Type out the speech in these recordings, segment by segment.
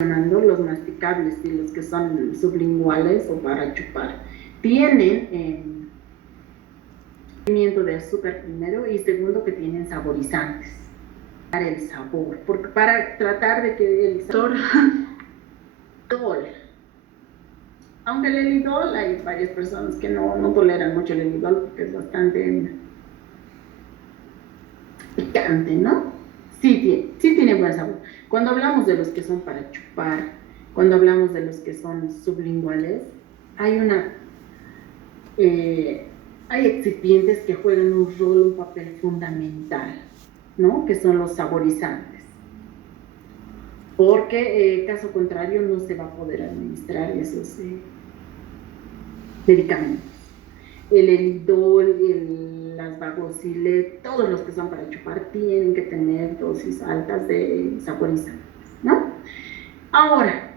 los masticables y los que son sublinguales o para chupar, tienen de azúcar primero y segundo que tienen saborizantes para el sabor, porque para tratar de que el sabor aunque el elidol hay varias personas que no toleran mucho el elidol porque es bastante picante, ¿no? Sí tiene buen sabor. Cuando hablamos de los que son para chupar, cuando hablamos de los que son sublinguales, hay hay excipientes que juegan un papel fundamental, ¿no? Que son los saborizantes. Porque, caso contrario, no se va a poder administrar esos medicamentos. El elidol, las Vagosilet, todos los que son para chupar tienen que tener dosis altas de saborizantes, ¿no? Ahora,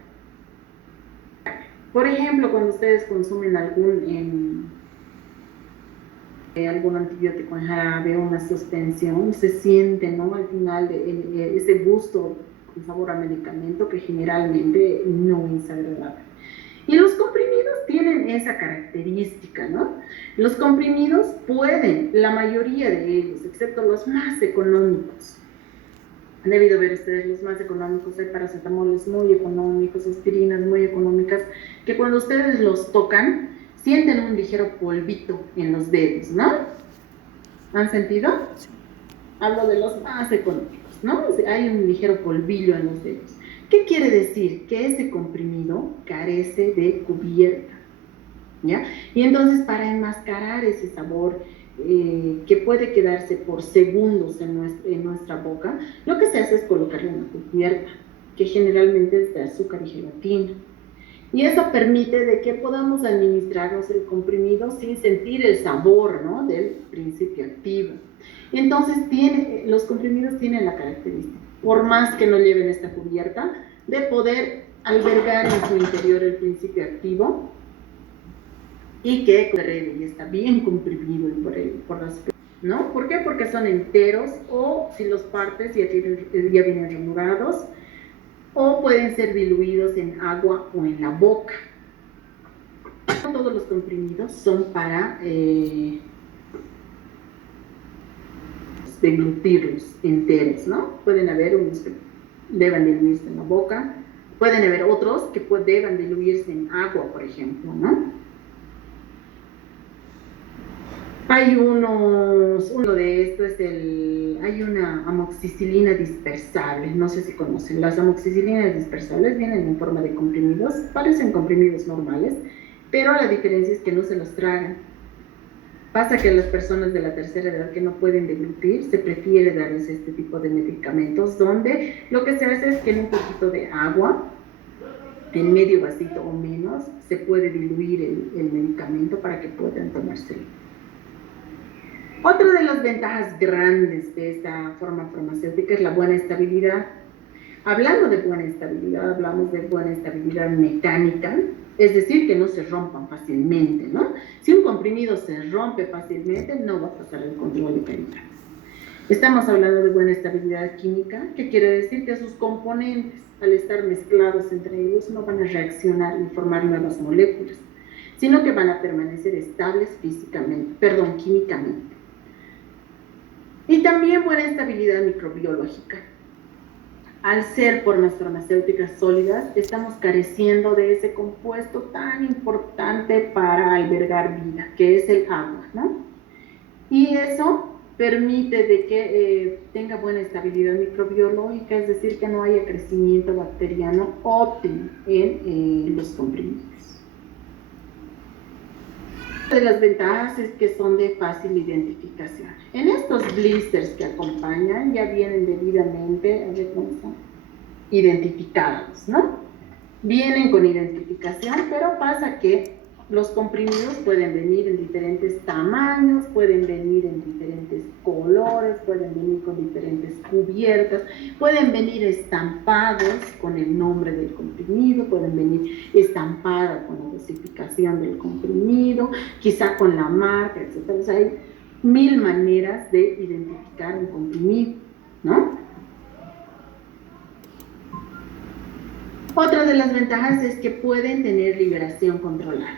por ejemplo, cuando ustedes consumen algún antibiótico en jarabe o una suspensión, se siente, ¿no? Al final ese gusto con sabor a medicamento que generalmente no es agradable. Y los comprimidos tienen esa característica, ¿no? Los comprimidos pueden, la mayoría de ellos, excepto los más económicos, han debido ver ustedes los más económicos, hay paracetamoles muy económicos, aspirinas muy económicas, que cuando ustedes los tocan, sienten un ligero polvito en los dedos, ¿no? ¿Han sentido? Hablo de los más económicos, ¿no? O sea, hay un ligero polvillo en los dedos. ¿Qué quiere decir? Que ese comprimido carece de cubierta, ¿ya? Y entonces para enmascarar ese sabor que puede quedarse por segundos en nuestra boca, lo que se hace es colocarle una cubierta, que generalmente es de azúcar y gelatina. Y eso permite de que podamos administrarnos el comprimido sin sentir el sabor, ¿no? Del principio activo. Y entonces los comprimidos tienen la característica, por más que no lleven esta cubierta, de poder albergar en su interior el principio activo y que está bien comprimido por las, ¿no? ¿Por qué? Porque son enteros o si los partes ya vienen ranurados o pueden ser diluidos en agua o en la boca. No todos los comprimidos son para deglutirlos enteros, ¿no? Pueden haber unos que deban diluirse en la boca, pueden haber otros que deban diluirse en agua, por ejemplo, ¿no? Hay uno de estos hay una amoxicilina dispersable, no sé si conocen, las amoxicilinas dispersables vienen en forma de comprimidos, parecen comprimidos normales, pero la diferencia es que no se los tragan. Pasa que a las personas de la tercera edad que no pueden deglutir, se prefiere darles este tipo de medicamentos, donde lo que se hace es que en un poquito de agua, en medio vasito o menos, se puede diluir el medicamento para que puedan tomárselo. Otra de las ventajas grandes de esta forma farmacéutica es la buena estabilidad. Hablando de buena estabilidad, hablamos de buena estabilidad mecánica, es decir, que no se rompan fácilmente, ¿no? Si un comprimido se rompe fácilmente, no va a pasar el control de calidad. Estamos hablando de buena estabilidad química, que quiere decir que sus componentes, al estar mezclados entre ellos, no van a reaccionar y formar nuevas moléculas, sino que van a permanecer estables químicamente. Y también buena estabilidad microbiológica. Al ser formas farmacéuticas sólidas, estamos careciendo de ese compuesto tan importante para albergar vida, que es el agua, ¿no? Y eso permite de que tenga buena estabilidad microbiológica, es decir, que no haya crecimiento bacteriano óptimo en los comprimidos. Una de las ventajas es que son de fácil identificación. En estos blisters que acompañan ya vienen debidamente identificados, ¿no? Vienen con identificación, pero pasa que los comprimidos pueden venir en diferentes tamaños, pueden venir en diferentes colores, pueden venir con diferentes cubiertas, pueden venir estampados con el nombre del comprimido, pueden venir estampadas con la dosificación del comprimido, quizá con la marca, etc. O sea, hay 1000 maneras de identificar un comprimido, ¿no? Otra de las ventajas es que pueden tener liberación controlada.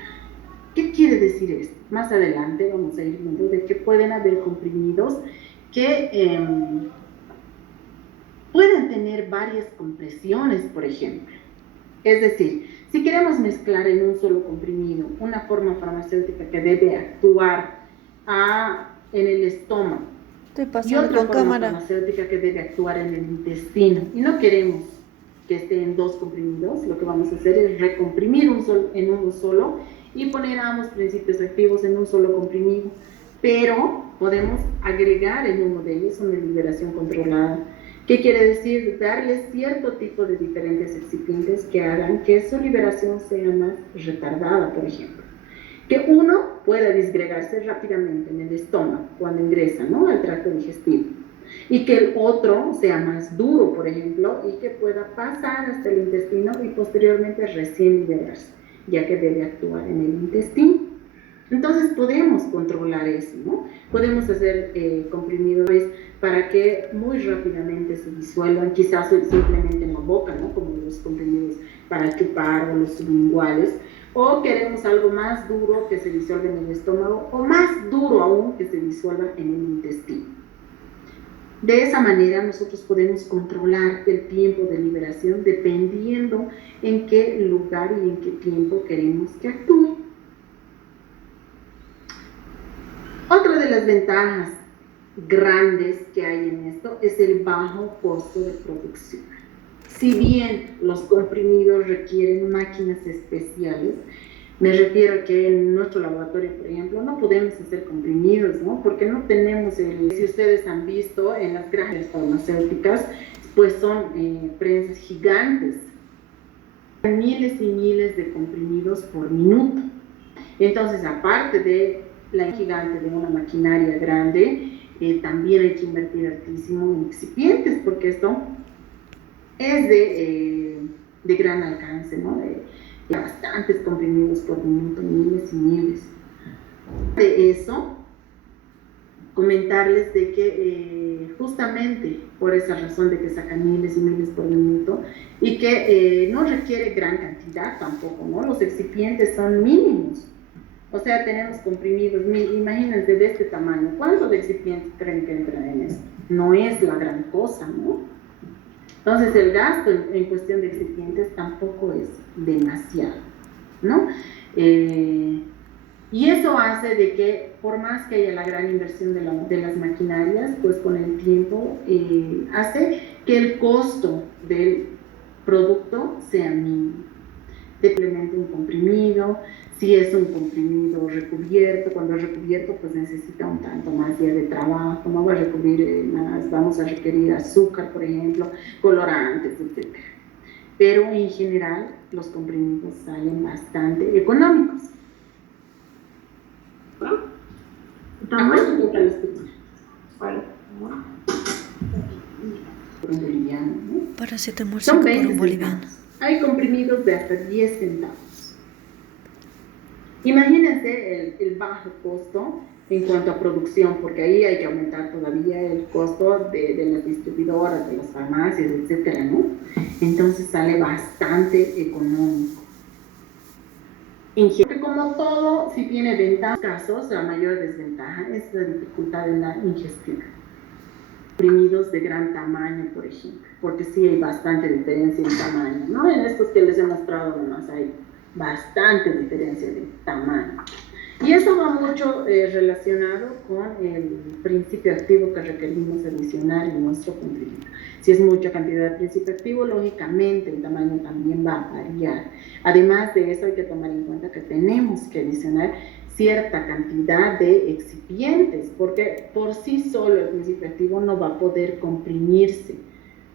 ¿Qué quiere decir esto? Más adelante vamos a ir viendo de que pueden haber comprimidos que pueden tener varias compresiones, por ejemplo. Es decir, si queremos mezclar en un solo comprimido una forma farmacéutica que debe actuar en el estómago y otra forma farmacéutica que debe actuar en el intestino, y no queremos que esté en dos comprimidos, lo que vamos a hacer es recomprimir en uno solo y poner ambos principios activos en un solo comprimido, pero podemos agregar en uno de ellos una liberación controlada. ¿Qué quiere decir? Darle cierto tipo de diferentes excipientes que hagan que su liberación sea más retardada, por ejemplo. Que uno pueda disgregarse rápidamente en el estómago cuando ingresa, ¿no?, al tracto digestivo. Y que el otro sea más duro, por ejemplo, y que pueda pasar hasta el intestino y posteriormente recién liberarse, ya que debe actuar en el intestino. Entonces podemos controlar eso, ¿no? Podemos hacer comprimidos para que muy rápidamente se disuelvan, quizás simplemente en la boca, ¿no?, como los comprimidos para chupar o los sublinguales, o queremos algo más duro que se disuelva en el estómago, o más duro aún que se disuelva en el intestino. De esa manera nosotros podemos controlar el tiempo de liberación dependiendo en qué lugar y en qué tiempo queremos que actúe. Otra de las ventajas grandes que hay en esto es el bajo costo de producción. Si bien los comprimidos requieren máquinas especiales, me refiero a que en nuestro laboratorio, por ejemplo, no podemos hacer comprimidos, ¿no? Porque no tenemos si ustedes han visto en las granjas farmacéuticas, pues son prensas gigantes, miles y miles de comprimidos por minuto. Entonces, aparte de la gigante de una maquinaria grande, también hay que invertir altísimo en excipientes, porque esto es de gran alcance, ¿no? De bastantes comprimidos por minuto, miles y miles. De eso, comentarles de que justamente por esa razón de que sacan miles y miles por minuto y que no requiere gran cantidad tampoco, ¿no? Los excipientes son mínimos. O sea, tenemos comprimidos, imagínense, de este tamaño. ¿Cuántos excipientes creen que entran en esto? No es la gran cosa, ¿no? Entonces, el gasto en cuestión de excipientes tampoco es demasiado, ¿no? Y eso hace de que, por más que haya la gran inversión de las maquinarias, pues con el tiempo hace que el costo del producto sea mínimo. Simplemente un comprimido, si es un comprimido recubierto, cuando es recubierto pues necesita un tanto más día de trabajo, no va a recubrir más, vamos a requerir azúcar, por ejemplo, colorantes, etc. Pero en general los comprimidos salen bastante económicos. ¿No? Por un boliviano, ¿no? Paracetamol Son 5 por un 20 boliviano. centavos. Hay comprimidos de hasta 10 centavos. Imagínense el bajo costo en cuanto a producción, porque ahí hay que aumentar todavía el costo de las distribuidoras, de las farmacias, etcétera, ¿no? Entonces sale bastante económico. Porque como todo, si tiene ventajas, casos, la mayor desventaja es la dificultad en la ingestión. Comprimidos de gran tamaño, por ejemplo, porque sí hay bastante diferencia en tamaño, ¿no? En estos que les he mostrado nomás hay bastante diferencia de tamaño. Y eso va mucho relacionado con el principio activo que requerimos adicionar en nuestro comprimido. Si es mucha cantidad de principio activo, lógicamente el tamaño también va a variar. Además de eso, hay que tomar en cuenta que tenemos que adicionar cierta cantidad de excipientes, porque por sí solo el principio activo no va a poder comprimirse,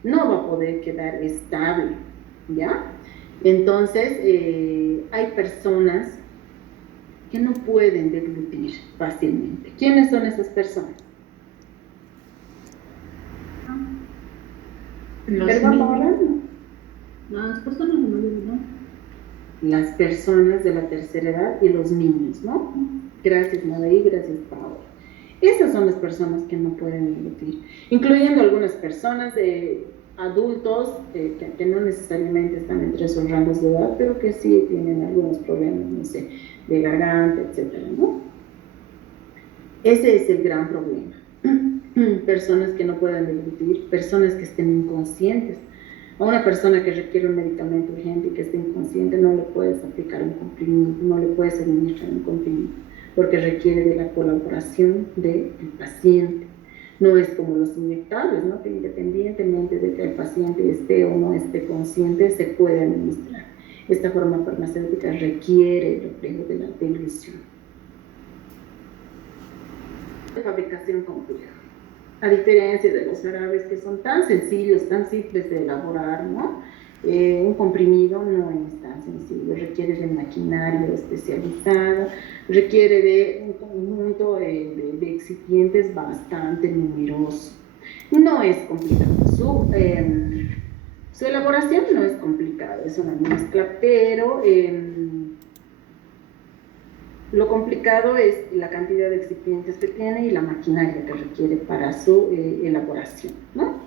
no va a poder quedar estable, ¿ya? Entonces, hay personas que no pueden deglutir fácilmente. ¿Quiénes son esas personas? ¿Perdón, Paola? Las personas de mayor edad. Las personas de la tercera edad y los niños, ¿no? Gracias, Madaí, gracias, Paola. Esas son las personas que no pueden deglutir, incluyendo algunas personas adultos que no necesariamente están entre esos rangos de edad, pero que sí tienen algunos problemas, no sé, de garganta, etcétera, ¿no? Ese es el gran problema. Personas que no puedan deglutir, personas que estén inconscientes. A una persona que requiere un medicamento urgente y que esté inconsciente no le puedes aplicar un comprimido, no le puedes administrar un comprimido, porque requiere de la colaboración del paciente. No es como los inyectables, ¿no? Que independientemente de que el paciente esté o no esté consciente, se puede administrar. Esta forma farmacéutica requiere el reflejo de la deglución. De fabricación compleja. A diferencia de los jarabes que son tan sencillos, tan simples de elaborar, ¿no? Un comprimido no es tan sencillo, requiere de maquinaria especializada, requiere de un conjunto de excipientes bastante numeroso. No es complicado, su elaboración no es complicada, es una mezcla, pero lo complicado es la cantidad de excipientes que tiene y la maquinaria que requiere para su elaboración, ¿no?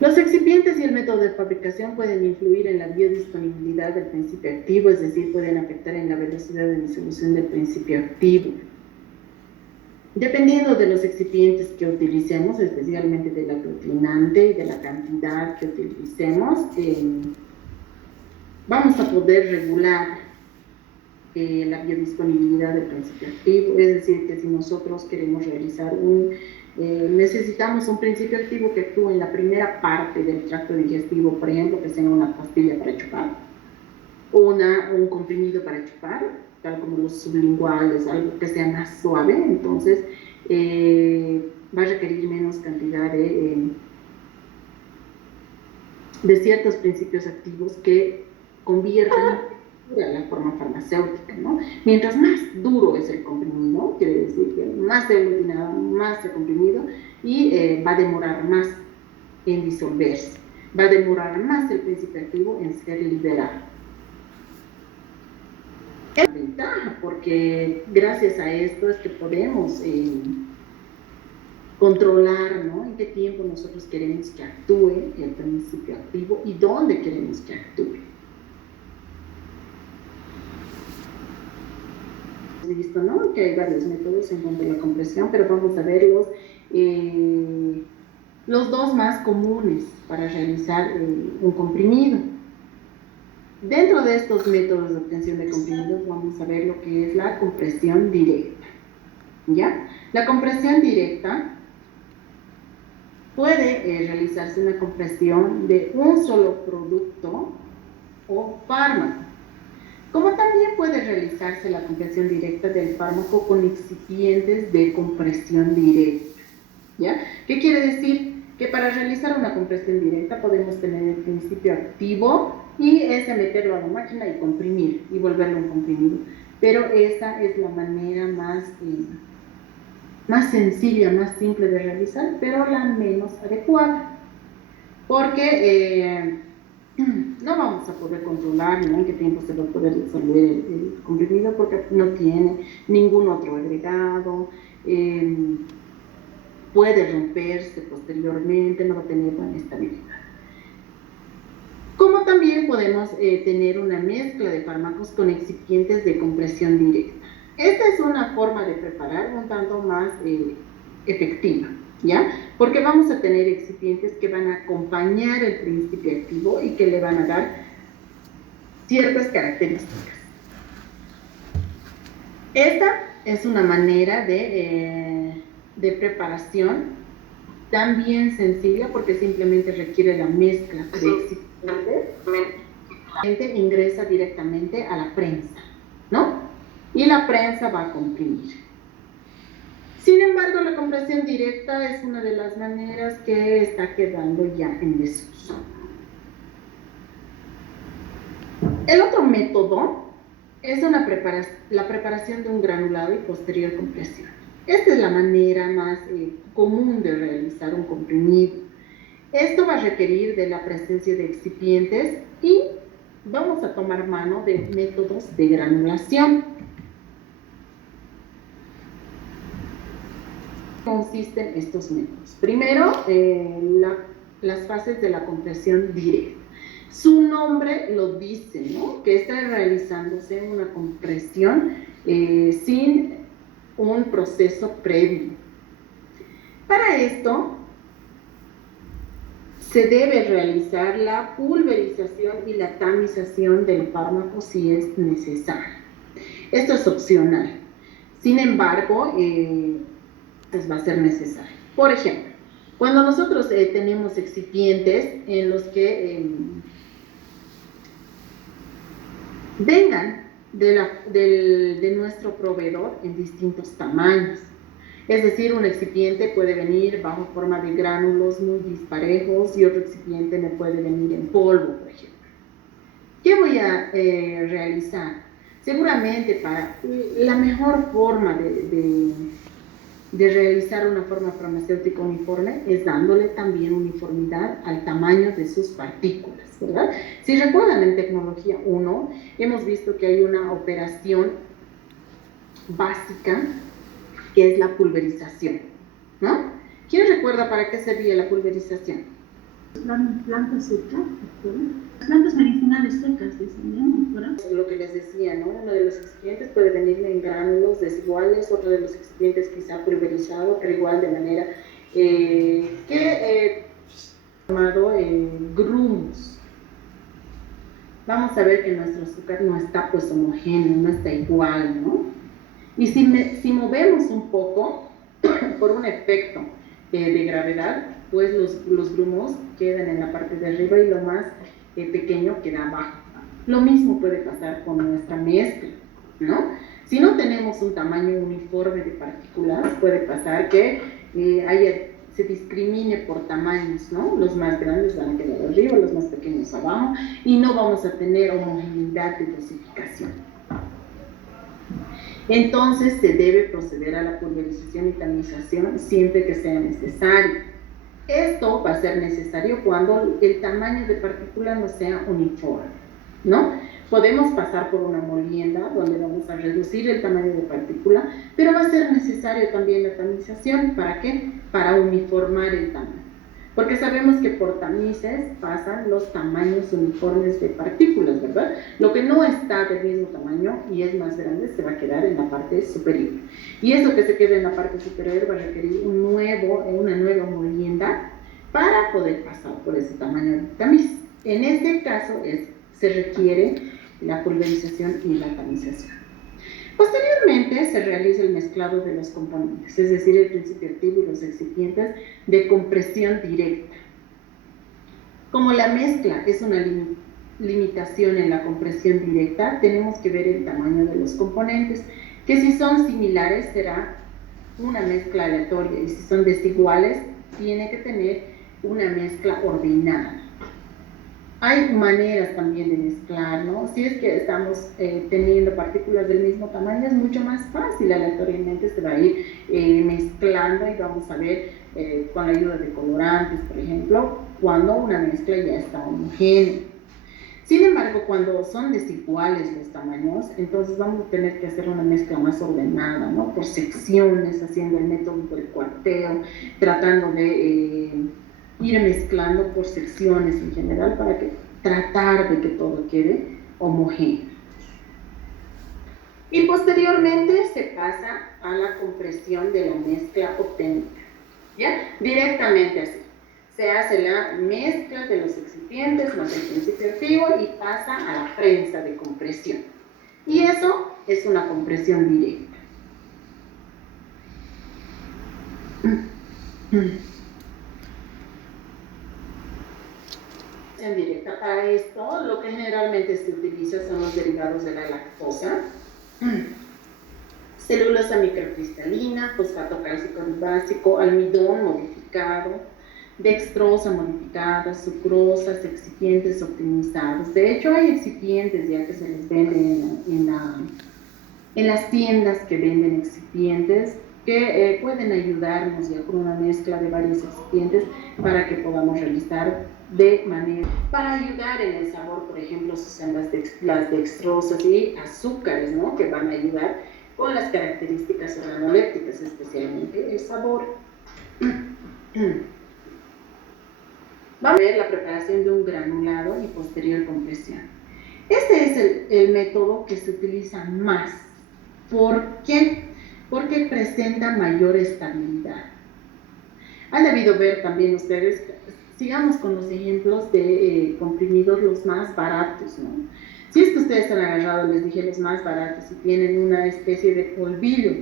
Los excipientes y el método de fabricación pueden influir en la biodisponibilidad del principio activo, es decir, pueden afectar en la velocidad de disolución del principio activo. Dependiendo de los excipientes que utilicemos, especialmente del aglutinante y de la cantidad que utilicemos, vamos a poder regular la biodisponibilidad del principio activo, es decir, que si nosotros queremos realizar necesitamos un principio activo que actúe en la primera parte del tracto digestivo, por ejemplo, que sea una pastilla para chupar, o un comprimido para chupar, tal como los sublinguales, algo que sea más suave, entonces va a requerir menos cantidad de ciertos principios activos que conviertan la forma farmacéutica, ¿no? Mientras más duro es el comprimido, quiere decir que más aglutinado, más comprimido, y va a demorar más en disolverse, va a demorar más el principio activo en ser liberado. Es una ventaja porque gracias a esto es que podemos controlar, ¿no? En qué tiempo nosotros queremos que actúe el principio activo y dónde queremos que actúe. Visto, ¿no? Que hay varios métodos en cuanto a la compresión, pero vamos a ver los dos más comunes para realizar un comprimido. Dentro de estos métodos de obtención de comprimidos vamos a ver lo que es la compresión directa, ¿ya? La compresión directa puede realizarse una compresión de un solo producto o fármaco, como también puede realizarse la compresión directa del fármaco con excipientes de compresión directa, ¿ya? ¿Qué quiere decir? Que para realizar una compresión directa podemos tener el principio activo y ese meterlo a la máquina y comprimir y volverlo un comprimido, pero esa es la manera más sencilla, más simple de realizar, pero la menos adecuada, porque no vamos a poder controlar, ¿no?, en qué tiempo se va a poder disolver el comprimido, porque no tiene ningún otro agregado, puede romperse posteriormente, no va a tener buena estabilidad. Como también podemos tener una mezcla de fármacos con excipientes de compresión directa. Esta es una forma de preparar un tanto más efectiva, ¿ya? Porque vamos a tener excipientes que van a acompañar el principio activo y que le van a dar ciertas características. Esta es una manera de preparación también sencilla, porque simplemente requiere la mezcla de excipientes, ingresa directamente a la prensa, ¿no? Y la prensa va a comprimir. Sin embargo, la compresión directa es una de las maneras que está quedando ya en desuso. El otro método es la preparación de un granulado y posterior compresión. Esta es la manera más común de realizar un comprimido. Esto va a requerir de la presencia de excipientes y vamos a tomar mano de métodos de granulación. consisten estos métodos? Primero, las fases de la compresión directa. Su nombre lo dice, ¿no? Que está realizándose una compresión sin un proceso previo. Para esto, se debe realizar la pulverización y la tamización del fármaco si es necesario. Esto es opcional. Sin embargo, pues va a ser necesario. Por ejemplo, cuando nosotros tenemos excipientes en los que vengan de nuestro proveedor en distintos tamaños. Es decir, un excipiente puede venir bajo forma de gránulos muy disparejos y otro excipiente me puede venir en polvo, por ejemplo. ¿Qué voy a realizar? Seguramente para la mejor forma de realizar una forma farmacéutica uniforme es dándole también uniformidad al tamaño de sus partículas, ¿verdad? Si recuerdan en tecnología 1, hemos visto que hay una operación básica que es la pulverización, ¿no? ¿Quién recuerda para qué servía la pulverización? Plantas secas, plantas medicinales secas, dicen, ¿verdad? Lo que les decía, ¿no? Uno de los excipientes puede venir en gránulos desiguales, otro de los excipientes quizá pulverizado, pero igual de manera llamado grumos. Vamos a ver que nuestro azúcar no está pues homogéneo, no está igual, ¿no? Y si movemos un poco, por un efecto de gravedad, pues los grumos quedan en la parte de arriba y lo más pequeño queda abajo. Lo mismo puede pasar con nuestra mezcla, ¿no? Si no tenemos un tamaño uniforme de partículas, puede pasar que se discrimine por tamaños, ¿no? Los más grandes van a quedar arriba, los más pequeños abajo, y no vamos a tener homogeneidad de dosificación. Entonces se debe proceder a la pulverización y tamización siempre que sea necesario. Esto va a ser necesario cuando el tamaño de partícula no sea uniforme, ¿no? Podemos pasar por una molienda donde vamos a reducir el tamaño de partícula, pero va a ser necesario también la tamización. ¿Para qué? Para uniformar el tamaño. Porque sabemos que por tamices pasan los tamaños uniformes de partículas, ¿verdad? Lo que no está del mismo tamaño y es más grande se va a quedar en la parte superior. Y eso que se queda en la parte superior va a requerir una nueva molienda para poder pasar por ese tamaño de tamiz. En este caso se requiere la pulverización y la tamización. Posteriormente se realiza el mezclado de los componentes, es decir, el principio activo y los excipientes de compresión directa. Como la mezcla es una limitación en la compresión directa, tenemos que ver el tamaño de los componentes, que si son similares será una mezcla aleatoria y si son desiguales tiene que tener una mezcla ordenada. Hay maneras también de mezclar, ¿no? Si es que estamos teniendo partículas del mismo tamaño, es mucho más fácil, aleatoriamente se va a ir mezclando y vamos a ver con la ayuda de colorantes, por ejemplo, cuando una mezcla ya está homogénea. Sin embargo, cuando son desiguales los tamaños, entonces vamos a tener que hacer una mezcla más ordenada, ¿no? Por secciones, haciendo el método del cuarteo, tratando de ir mezclando por secciones en general para tratar de que todo quede homogéneo. Y posteriormente se pasa a la compresión de la mezcla obtenida, ¿ya? Directamente así. Se hace la mezcla de los excipientes más el principio activo y pasa a la prensa de compresión. Y eso es una compresión directa. Directa. Para esto, lo que generalmente se utiliza son los derivados de la lactosa, celulosa microcristalina, fosfato cálcico básico, almidón modificado, dextrosa modificada, sucrosas, excipientes optimizados. De hecho, hay excipientes ya que se les venden en las tiendas que venden excipientes que pueden ayudarnos ya con una mezcla de varios excipientes para que podamos realizar de manera, para ayudar en el sabor, por ejemplo, se usan las dextrosas y azúcares, ¿no? Que van a ayudar con las características organolépticas, especialmente el sabor. Vamos a ver la preparación de un granulado y posterior compresión. Este es el método que se utiliza más. ¿Por qué? Porque presenta mayor estabilidad. Han debido ver también ustedes, sigamos con los ejemplos de comprimidos los más baratos, ¿no? Si es que ustedes han agarrado, les dije, los más baratos y tienen una especie de polvillo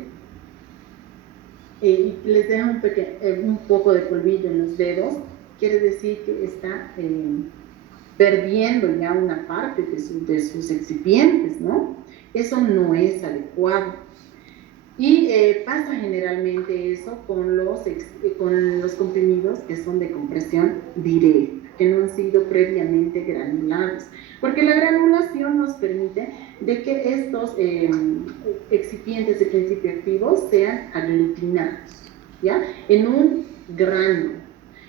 y les deja un poco de polvillo en los dedos, quiere decir que está perdiendo ya una parte de sus excipientes, ¿no? Eso no es adecuado. Y pasa generalmente eso con los comprimidos que son de compresión directa, que no han sido previamente granulados, porque la granulación nos permite de que estos excipientes de principio activo sean aglutinados, ¿ya? En un gránulo.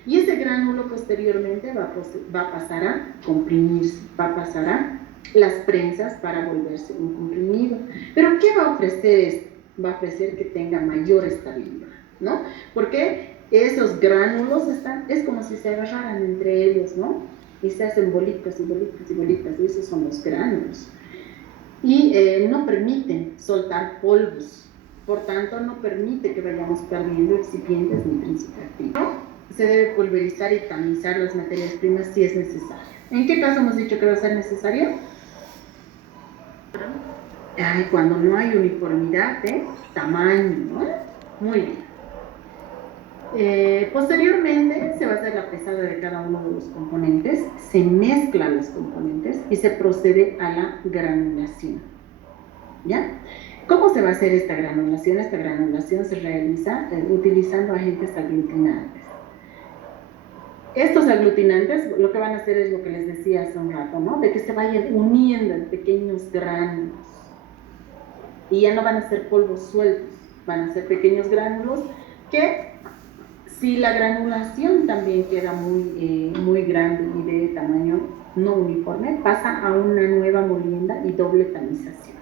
Y ese gránulo posteriormente va a pasar a comprimirse, va a pasar a las prensas para volverse un comprimido. ¿Pero qué va a ofrecer esto? Va a ofrecer que tenga mayor estabilidad, ¿no? Porque esos gránulos es como si se agarraran entre ellos, ¿no? Y se hacen bolitas y bolitas y bolitas, y esos son los gránulos. Y no permiten soltar polvos, por tanto no permite que vayamos perdiendo excipientes ni principio activo. Se debe pulverizar y tamizar las materias primas si es necesario. ¿En qué caso hemos dicho que va a ser necesario? Cuando no hay uniformidad de tamaño, ¿no? Muy bien. Posteriormente se va a hacer la pesada de cada uno de los componentes, se mezclan los componentes y se procede a la granulación. ¿Ya? ¿Cómo se va a hacer esta granulación? Esta granulación se realiza utilizando agentes aglutinantes. Estos aglutinantes lo que van a hacer es lo que les decía hace un rato, ¿no? De que se vayan uniendo en pequeños gránulos. Y ya no van a ser polvos sueltos, van a ser pequeños gránulos que, si la granulación también queda muy grande y de tamaño no uniforme, pasa a una nueva molienda y doble tamización.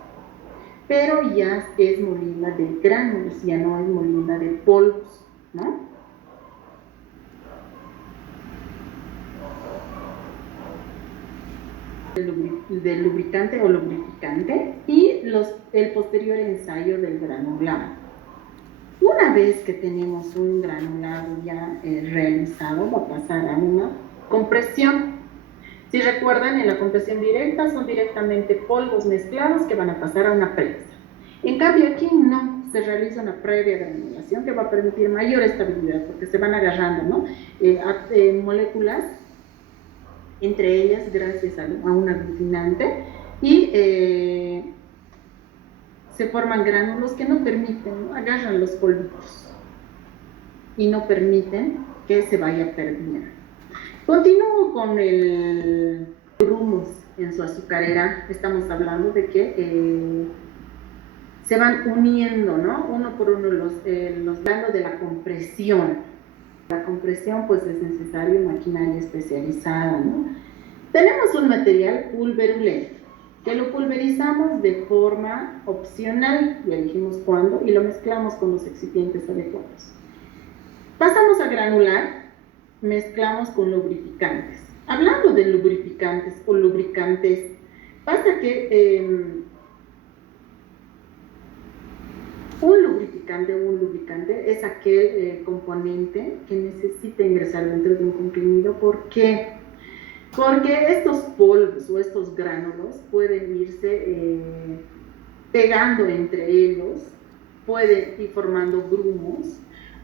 Pero ya es molienda de gránulos, ya no es molienda de polvos, ¿no? Del lubricante o lubrificante y el posterior ensayo del granulado. Una vez que tenemos un granulado ya realizado, va a pasar a una compresión. Si recuerdan, en la compresión directa son directamente polvos mezclados que van a pasar a una prensa. En cambio aquí no, se realiza una previa granulación que va a permitir mayor estabilidad porque se van agarrando, ¿no? Moléculas entre ellas gracias a un aglutinante y se forman gránulos que no permiten, ¿no? Agarran los polvitos y no permiten que se vaya perdiendo. Continúo con el grumos en su azucarera. Estamos hablando de que se van uniendo, ¿no? Uno por uno los granos de la compresión. La compresión pues es necesario maquinaria especializada, ¿no? Tenemos un material pulverulento que lo pulverizamos de forma opcional, ya dijimos cuándo, y lo mezclamos con los excipientes adecuados. Pasamos a granular, mezclamos con lubrificantes. Hablando de lubrificantes o lubricantes, pasa que un lubricante es aquel componente que necesita ingresar dentro de un comprimido. ¿Por qué? Porque estos polvos o estos gránulos pueden irse pegando entre ellos, pueden ir formando grumos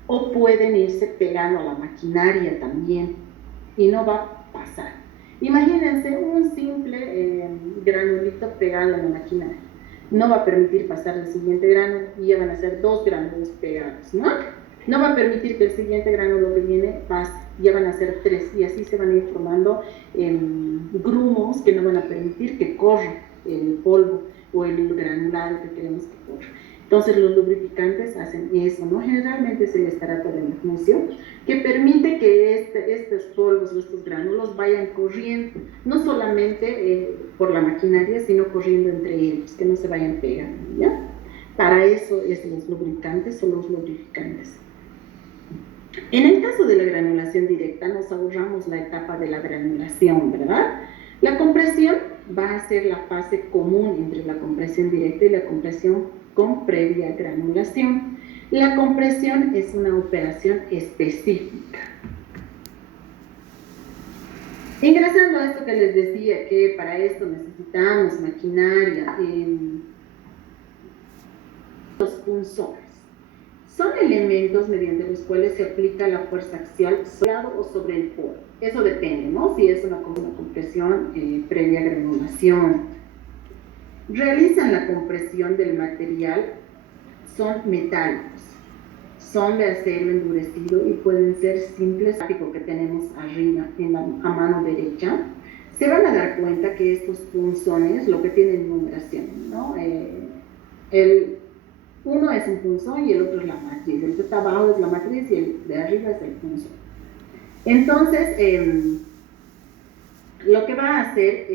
o pueden irse pegando a la maquinaria también y no va a pasar. Imagínense un simple granulito pegado a la maquinaria. No va a permitir pasar el siguiente granulo y ya van a ser dos granulos pegados, ¿no? No va a permitir que el siguiente granulo que viene pase, ya van a ser tres y así se van a ir formando grumos que no van a permitir que corra el polvo o el granulado que queremos que corra. Entonces los lubricantes hacen eso, ¿no? Generalmente es el estarato de magnesio que permite que estos polvos o estos gránulos vayan corriendo, no solamente por la maquinaria, sino corriendo entre ellos, que no se vayan pegando, ¿ya? Para eso es los lubricantes o los lubrificantes. En el caso de la granulación directa, nos ahorramos la etapa de la granulación, ¿verdad? La compresión va a ser la fase común entre la compresión directa y la compresión con previa granulación. La compresión es una operación específica. Ingresando a esto que les decía, que para esto necesitamos maquinaria, los punzones son elementos mediante los cuales se aplica la fuerza axial sobre el lado o sobre el polo. Eso depende, ¿no? Si es una compresión previa granulación. Realizan la compresión del material, son metálicos, son de acero endurecido y pueden ser simples, que tenemos arriba a mano derecha. Se van a dar cuenta que estos punzones, lo que tienen numeración, ¿no? Uno es un punzón y el otro es la matriz. El que está abajo es la matriz y el de arriba es el punzón. Entonces, lo que va a hacer,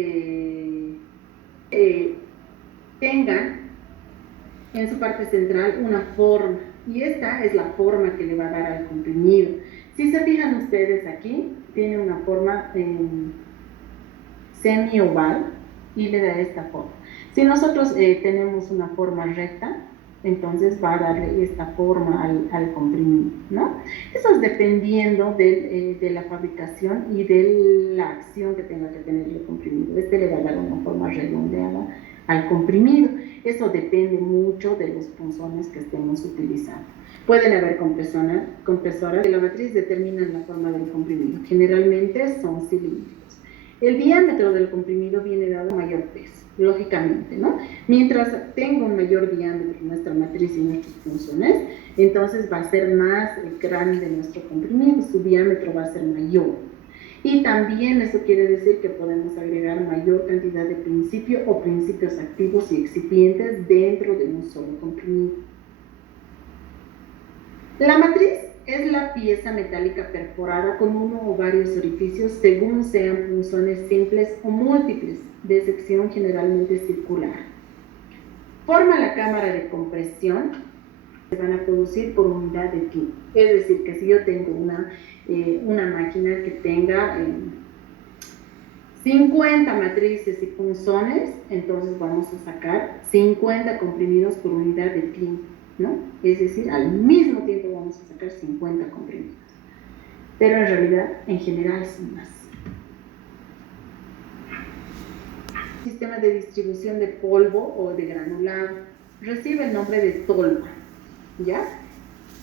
tengan en su parte central una forma, y esta es la forma que le va a dar al comprimido. Si se fijan ustedes aquí, tiene una forma semi-oval y le da esta forma. Si nosotros tenemos una forma recta, entonces va a darle esta forma al comprimido, ¿no? Eso es dependiendo de la fabricación y de la acción que tenga que tener el comprimido. Este le va a dar una forma redondeada al comprimido. Eso depende mucho de los punzones que estemos utilizando. Pueden haber compresoras de la matriz determinan la forma del comprimido. Generalmente son cilíndricos. El diámetro del comprimido viene dado a mayor peso, lógicamente, ¿no? Mientras tenga un mayor diámetro nuestra matriz y nuestros punzones, entonces va a ser más grande nuestro comprimido, su diámetro va a ser mayor. Y también eso quiere decir que podemos agregar mayor cantidad de principio o principios activos y excipientes dentro de un solo comprimido. La matriz es la pieza metálica perforada con uno o varios orificios según sean punzones simples o múltiples, de sección generalmente circular. Forma la cámara de compresión, se van a producir por unidad de tiempo. Es decir, que si yo tengo una máquina que tenga 50 matrices y punzones, entonces vamos a sacar 50 comprimidos por unidad de tiempo, ¿no? Es decir, al mismo tiempo vamos a sacar 50 comprimidos. Pero en realidad, en general, son más. Sistema de distribución de polvo o de granulado recibe el nombre de tolva, ¿ya?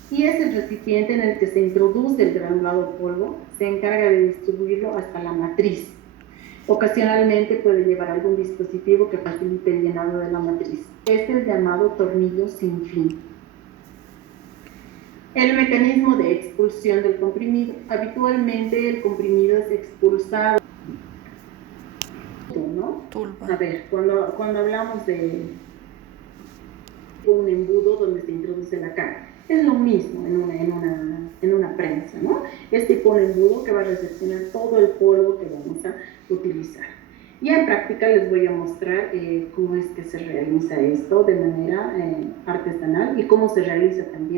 Y es el recipiente en el que se introduce el granulado polvo, se encarga de distribuirlo hasta la matriz. Ocasionalmente puede llevar algún dispositivo que facilite el llenado de la matriz. Este es llamado tornillo sin fin. El mecanismo de expulsión del comprimido. Habitualmente el comprimido es expulsado, ¿no? A ver, cuando hablamos de un embudo donde se introduce la carga, es lo mismo en una prensa, ¿no? Es tipo un embudo que va a recepcionar todo el polvo que vamos a utilizar. Y en práctica les voy a mostrar cómo es que se realiza esto de manera artesanal y cómo se realiza también